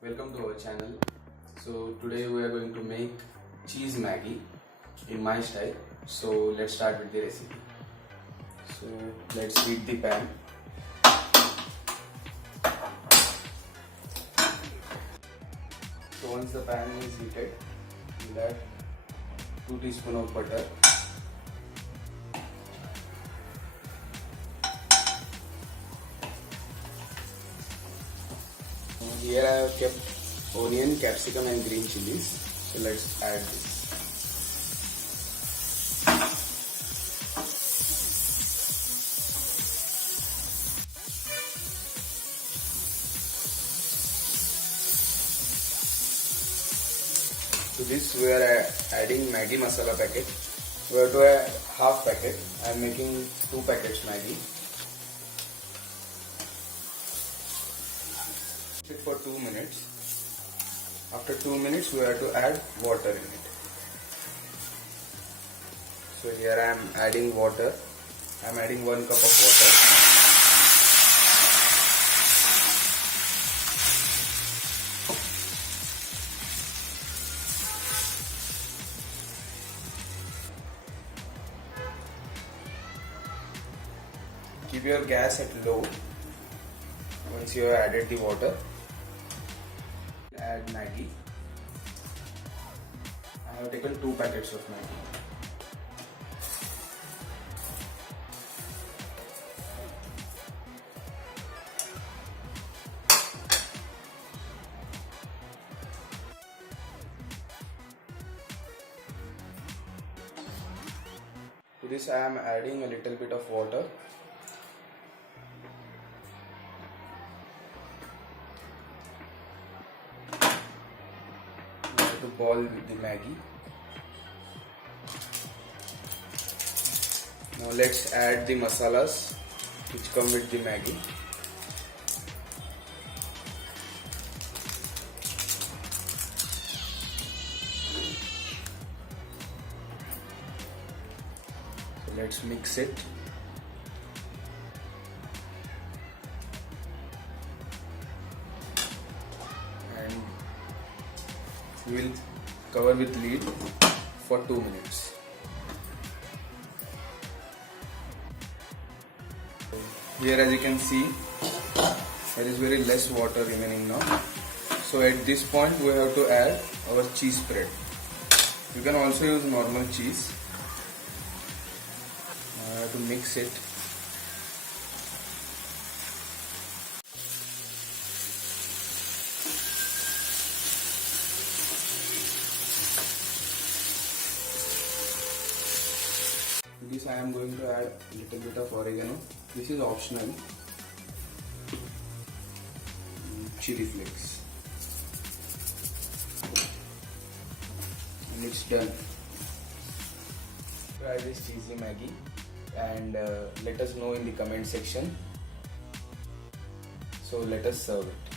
Welcome to our channel. So today we are going to make cheese Maggi in my style. So let's start with the recipe. So let's heat the pan. So once the pan is heated, we'll add 2 teaspoons of butter. Here I have kept onion, capsicum and green chilies. So let's add this. To this we are adding Maggi Masala packet. We have to add half packet. I am making 2 packets Maggi. It for 2 minutes. After 2 minutes we have to add water in it. So here I am adding water. I am adding 1 cup of water. Keep your gas at low once you have added the water. Add Maggi. I have taken 2 packets of Maggi. To this I am adding a little bit of water. To boil the Maggi. Now let's add the masalas which come with the Maggi. So let's mix it. We will cover with lid for 2 minutes. Here as you can see, there is very less water remaining now. So at this point we have to add our cheese spread. You can also use normal cheese. I have to mix it. To this I am going to add a little bit of oregano. This is optional. Chili flakes. And it's done. Try this cheesy Maggi and let us know in the comment section. So let us serve it.